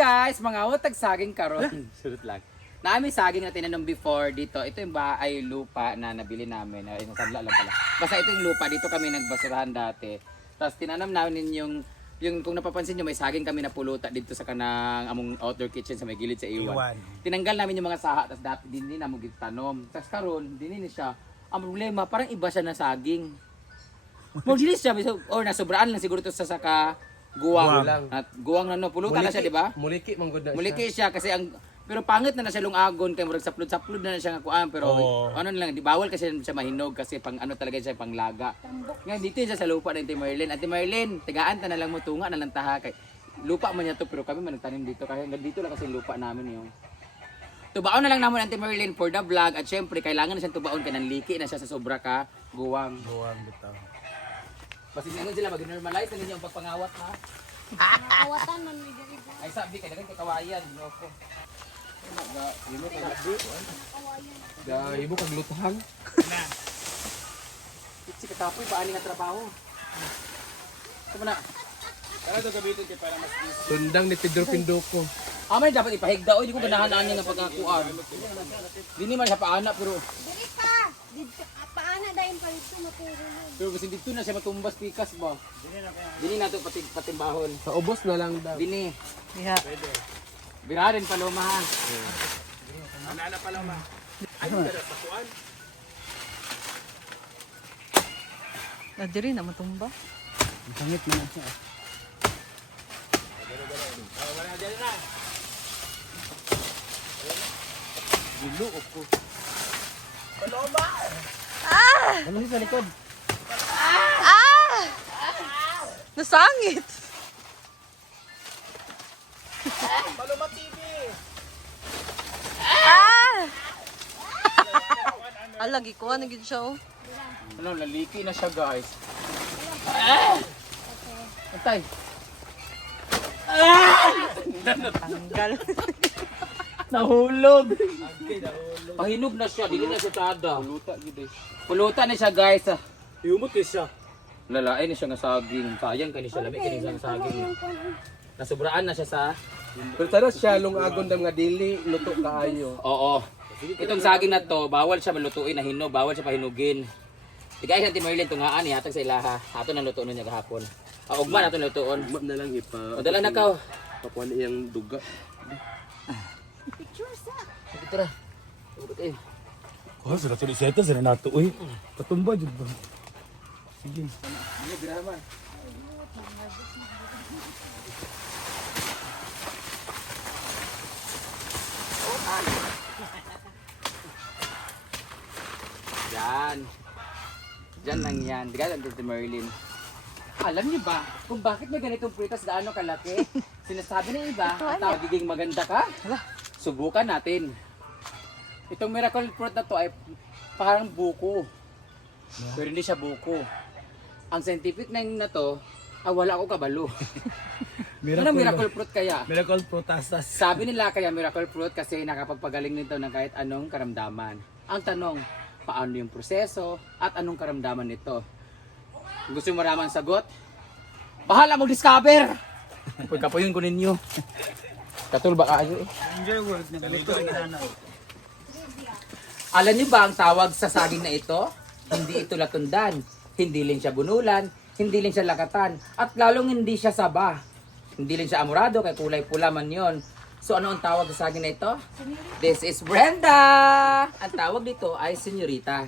guys, mga utag saging karon. Surut lang. Naami saging na tinanong before dito. Ito yung bahay lupa na nabili namin. Ay, nasadla lang pala. Basta ito yung lupa. Dito kami nagbasurahan dati. Tapos tinanam namin yung kung napapansin nyo, may saging kami na puluta dito sa kanang among outdoor kitchen sa may gilid sa iwan. Tinanggal namin yung mga saha. Tapos dati din na mo gitanom. Tapos karon din siya. Ang problema, parang iba siya na saging. Magdilis siya. Or nasobraan lang siguro to sa saka guwang. At guwang na no, pulutan na siya, di ba? Muliki manggod na siya. Muliki siya kasi pero pangit na siya lungagon kay murag saplod na siya nga kuan pero ano lang di bawal kasi siya mahinog kasi pang ano talaga siya panglaga. Nga dito siya sa lupa ng Ate Marlene. Ate Marlene, tigaan ta na lang mo tunga na lang taha kay lupa man niya to pero kami man nagtanim dito kaya dito lang kasi lupa namin yung. Tubaon na lang naman Ate Marlene for the vlog at syempre kailangan na siyang tubaon kay nanliki na siya sa sobra ka guwang. Guwang bitaw. Kasi ngayon sila mag-normalize na ninyo ang pagpangawat ha. Awatan man mi diri. Ay sabi kay dagan kay kawayan no ko. Ibo kag lutang. Si katapoy paani nga trabaho. Kuma na. Para to gabitin kay para mas easy. Tundang ni Pedro Pindoco. Amay dapat ipahigda oy di ko ganahan niya nga pagkakuan. Dini man siya paana pero Diri ka. Dito paana dayon palito matulog. pero kasi dito na siya matumbas pikas ba. Dini na to patimbahon. Sa ubos na lang daw. Dini. Yeah. Birarin paloma ha. Ana pa lang ma. Ano ka sa kuan? Diri na matumba. Pangit na siya. Wala dyan na. Dilo ko. Ano sa likod? Nasangit. Paloma TV. Lagi ko na gid siya oh. Ano laliki na siya guys. Antay. Tanggal. Nahulog. Pahinog na siya, dili na siya tada. Luta gid. Pulutan na siya guys. Yumot kay siya. Lalain na siya nga saging. Sayang kani siya lamig kani siya saging. Nasubraan na siya sa Pero taras siya lungagon dam nga dili luto kaayo. oo. Itong saging na to, bawal siya malutuin na hinog, bawal siya pahinugin. Tigay sa Ate Marlene tungaan ni hatag sa ilaha. Ato nang lutuon niya gahapon. Ugma nato lutuon. Mat na lang ipa. Padala na kaw. Pakuan iyang duga. Picture sa. Ito ra. Eh. Oh, sila tuloy seta sila nato uy. Patumba jud ba. Sige. Ini biraman. Yan. Diyan lang yan. Diyan lang Ate Marlene. Alam niyo ba kung bakit may ganitong prutas gaano kalaki? Sinasabi ng iba, at magiging maganda ka? Subukan natin. Itong miracle fruit na to ay parang buko. Pero hindi siya buko. Ang scientific name na to, wala ako kabalo. Ano miracle fruit kaya? Miracle Protastas. Sabi nila kaya miracle fruit kasi nakapagpagaling nito ng kahit anong karamdaman. Ang tanong, paano yung proseso at anong karamdaman nito? Gusto mo maramang sagot? Bahala mag-discover! Pagkapoyun ko ninyo. Katul ba kayo eh? Enjoy work na ganito ang ginanaw. Alam niyo ba ang tawag sa saging na ito? Hindi ito latundan, hindi rin siya bunulan, hindi rin siya lakatan, at lalong hindi siya saba. Hindi rin siya amurado, kay kulay pula man yon. So ano ang tawag sa saging na ito? This is Brenda! Ang tawag dito ay senyorita.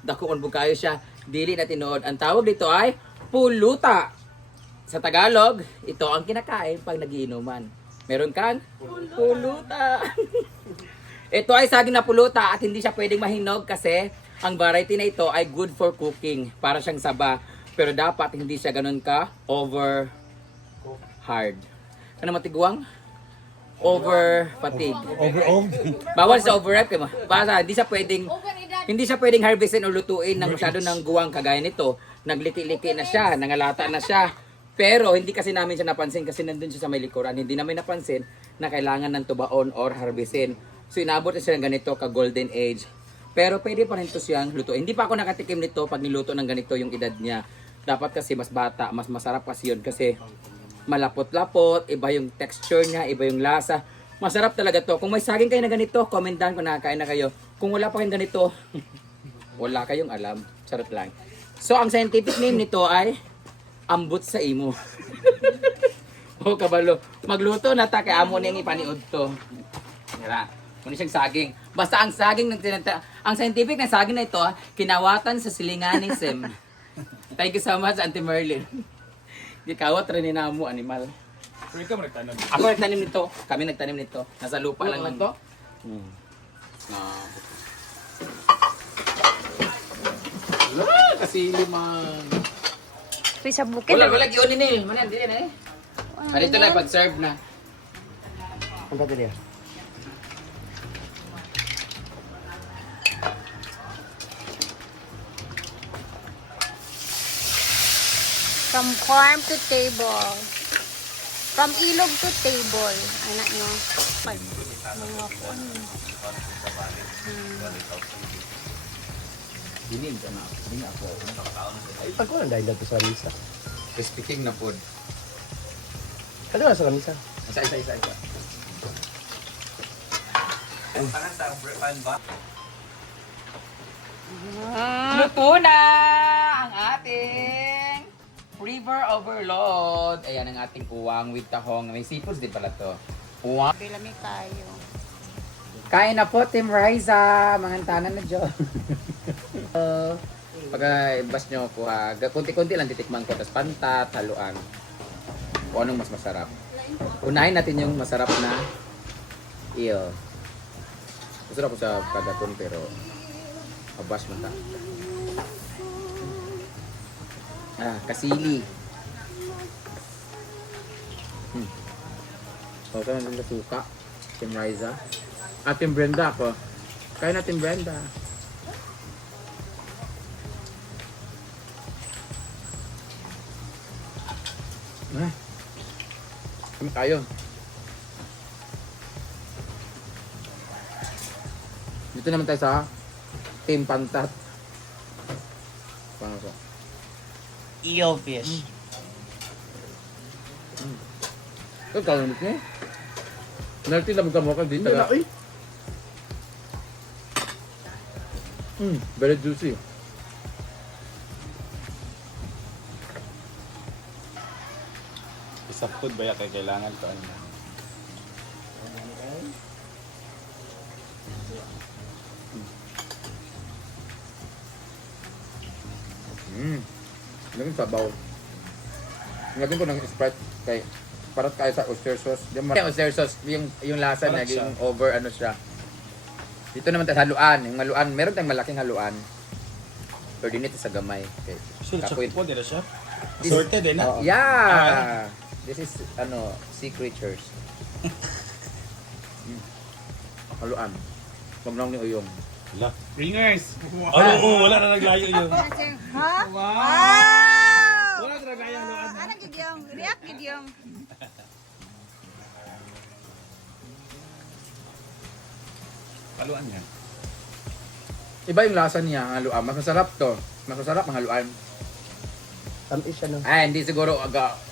Dako kung kayo siya, dili na tinuod. Ang tawag dito ay puluta. Sa Tagalog, ito ang kinakain pag nagiinuman. Meron kang puluta. Ito ay saging na puluta at hindi siya pwedeng mahinog kasi ang variety na ito ay good for cooking. Para siyang saba. Pero dapat hindi siya ganun ka over hard. Ano matiguang? Over fatigue. Bawal sa overripe mo. Basta hindi siya pwedeng harvestin o lutuin ng masyado ng guwang kagaya nito. Nagliki-liki na siya, nangalata na siya. Pero hindi kasi namin siya napansin kasi nandun siya sa may likuran. Hindi namin napansin na kailangan ng tubaon or harvestin. So inabot na siya ng ganito ka golden age. Pero pwede pa rin ito siyang lutuin. Hindi pa ako nakatikim nito pag niluto ng ganito yung edad niya. Dapat kasi mas bata, mas masarap kasi yun kasi malapot-lapot, iba yung texture niya, iba yung lasa. Masarap talaga to. Kung may saging kayo na ganito, comment down kung nakakain na kayo. Kung wala pa kayong ganito, wala kayong alam. Charot lang. So, ang scientific name nito ay ambot sa imo. O kabalo, magluto na ta kay amo niyang ipaniod to. Tira. Kung siyang saging. Basta ang saging ang scientific na saging na ito, kinawatan sa silinganism. Thank you so much, Auntie Merlin. Gikawat rin ni namo animal. Pero ikaw magtanong. Ako nagtanim nito. Kami nagtanim nito. Nasa lupa lang lang to. Kasi liman. Free sa bukid. Wala giyon ni. Manan di na eh. Dito na pag-serve na. Ang baterya. From farm to table. From ilog to table. Anak nyo. Dinig ka na. Dinig ako. Ay, pag ko lang dahil dito sa misa. Speaking na food. Ano na sa misa? Isa. Luto na ang ating River Overload. Ayan ang ating uwang with tahong. May seafoods din pala to. Uwang. Bilami kayo. Kain na po, Team Riza. Mga tanan na dyan. Pag bas nyo po ha, kunti-kunti lang titikman ko. Tapos pantat, haluan. Kung anong mas masarap. Unahin natin yung masarap na eel. Masarap ko sa kadaton pero abas mo ta. Kasili. O, saan natin sa suka? Team Riza. Team Brenda ako. Kaya na Team Brenda. Kami tayo. Dito naman tayo sa Team Pantat. Paano ko? Eel fish. Ito kalunit niya. Nalti na mo ka dito. Very juicy. Isa food ba kay kailangan to ano? Lagyan sabaw. Lagyan ko ng Sprite kay parat kayo sa oyster sauce. Yung oyster sauce, yung lasa Parat naging siya. over ano siya. Dito naman tayo sa haluan. Yung haluan, meron tayong malaking haluan. Pero dinito sa gamay. Okay. Sure, Kapoy. po dito siya. Sorted din na. Yeah! This is, sea creatures. Haluan. Huwag lang ni uyong. Wala. Ringers! Wala na naglayo yun. Ha? Wow! Wala na naglayo yun. Ano gidyong? React gidyong. Paluan yan. Iba yung lasa niya, ang haluan. Mas masarap to. Mas masarap ang haluan. Tamis siya, no? Ay, hindi siguro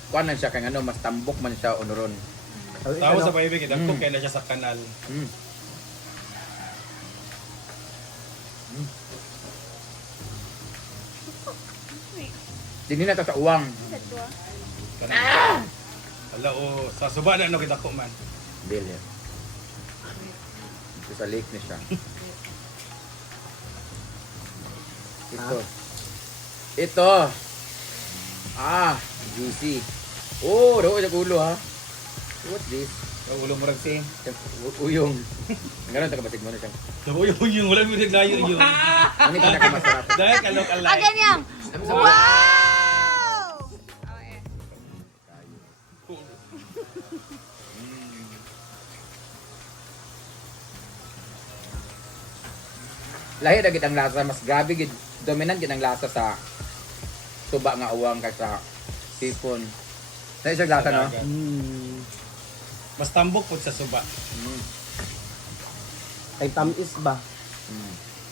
kuan lang siya kay mas tambok man siya unuron. Tamis Tapos siya, sa no? paibig, idagkog kaya na siya sa kanal. Dini na ta sa uwang. Wala o, sa suba na ano kita ko man. Bilya. Ito sa lake ni siya. Ito. Juicy. Oh, daw yung ulo ha. What's this? Ang ulo mo ragsi. Uyong. Ang ganun, tagabatig mo na siya. Sabi yung wala mo naglayo yun. Ano yung pinakamasarap? Dahil kalok alay. Ganyan! Wow! Lahi na gid ang lasa, mas grabe gid, dominant gid ang lasa sa suba nga uwang kaysa sipon. Sa isang lasa no? Mas tambok po sa suba. Ay, tamis ba?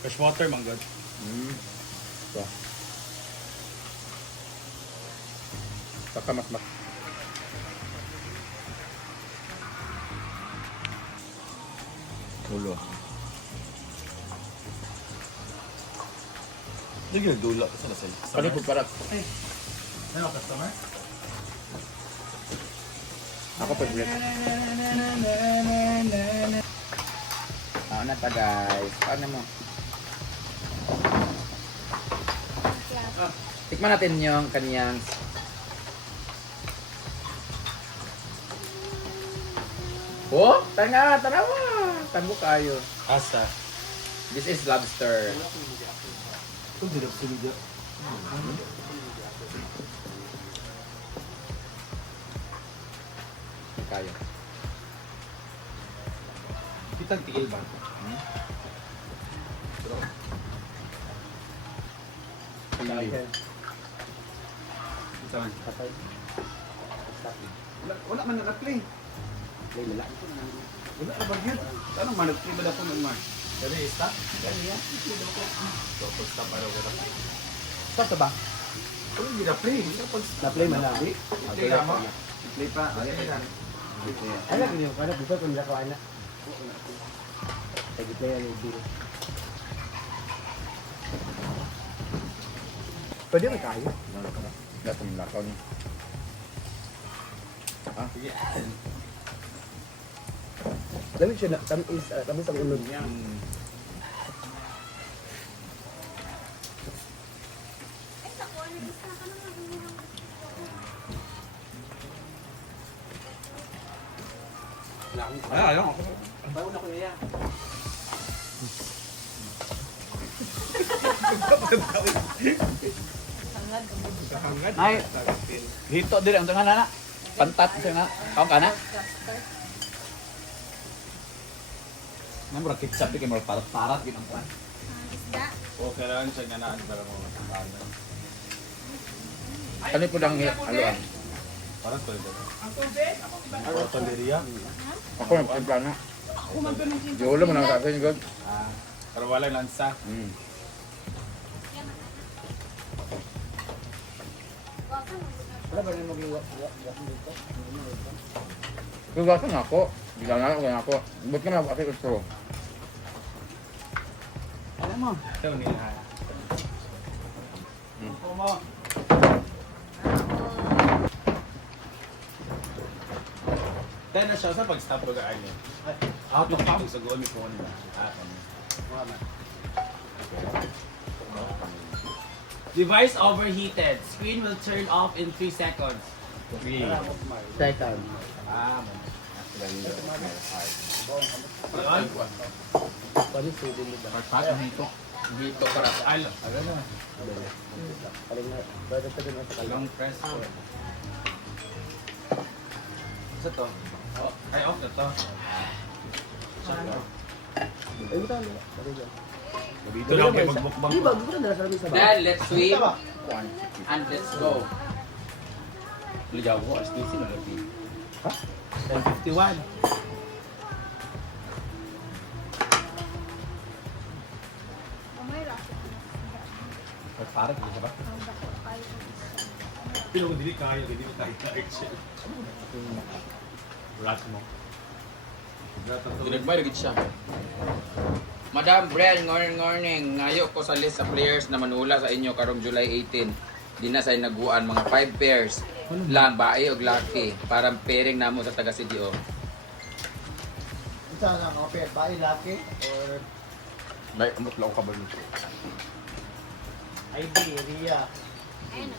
Fresh water man god. Baka mas Ulo. Sige, dula ka sa lasal. Kali po para. Ano, customer? Ako favorite. Na pa guys. Paano mo? Tikman natin yung kaniyang Oh, tanga, tarawa. Tango kayo. Asa. This is lobster. Ito, dirap sila. Kayo. Kitang tiil ba? Ito man. Wala man naka-play. Wala na ba yun? Ano man, nag-play ba na po naman? Dali, stop? Dali yan. Stop, stop, araw ka na. Stop ba? Ano hindi na-play? Na-play man lang. Play ka mo? Play pa. Anak niyo, kada bisa kung nila ko anak. Lagi play ang video. Pwede mo tayo? Wala itong lakaw niya. Sige. Lamig siya na, tamis ang ulog. Ayaw. Ay, dito dire ang tanga na. Pantat sa nga. Kaon ka na? Namura ketchup di kay mo parat-parat gid ang pan. Isda. O kailangan siya nga naan para mo. Ano po lang haluan? Parang to ito. Ang tubig? Ako tubig. Ako ang plano. Jolo mo nang kasi God. Pero wala lansa. Wala ba nang mag-iwak dito? Kugasan ako. Ginala ko ako. Ba't ka na ako gusto? Alam mo. Ito nila. Mo. Tayo na siya sa pag-stop ko gaan niya. Out of bounds sa goal ni Pon ba? Device overheated. Screen will turn off in 3 seconds. Second. Yun. Pwede sudin nito. Pagpasok nito. Dito para sa Al- Paling na, pwede pa din sa kalang. Long press. Isa to. Oh, ay off na to. Ay, buta mo. Pwede dyan. Dito lang kayo magbukbang. Di ba, gusto na sa amin sa bahay. Then, let's swim. And let's go. Ligaw ko, STC na lagi. 10:51. Parang dito ba? Pero kung dili kaya, hindi mo tayo na-action. Rat mo. Dinagmay lagi siya. Madam Bren, morning. Ngayo ko sa list sa players na manula sa inyo karong July 18. Di na say naguan mga 5 pairs lang bae og laki para pairing namo sa taga CDO. Isa na mga pair, bahay, laki, or Dai amot lang ka ba nito? ID, Ria. Ayun.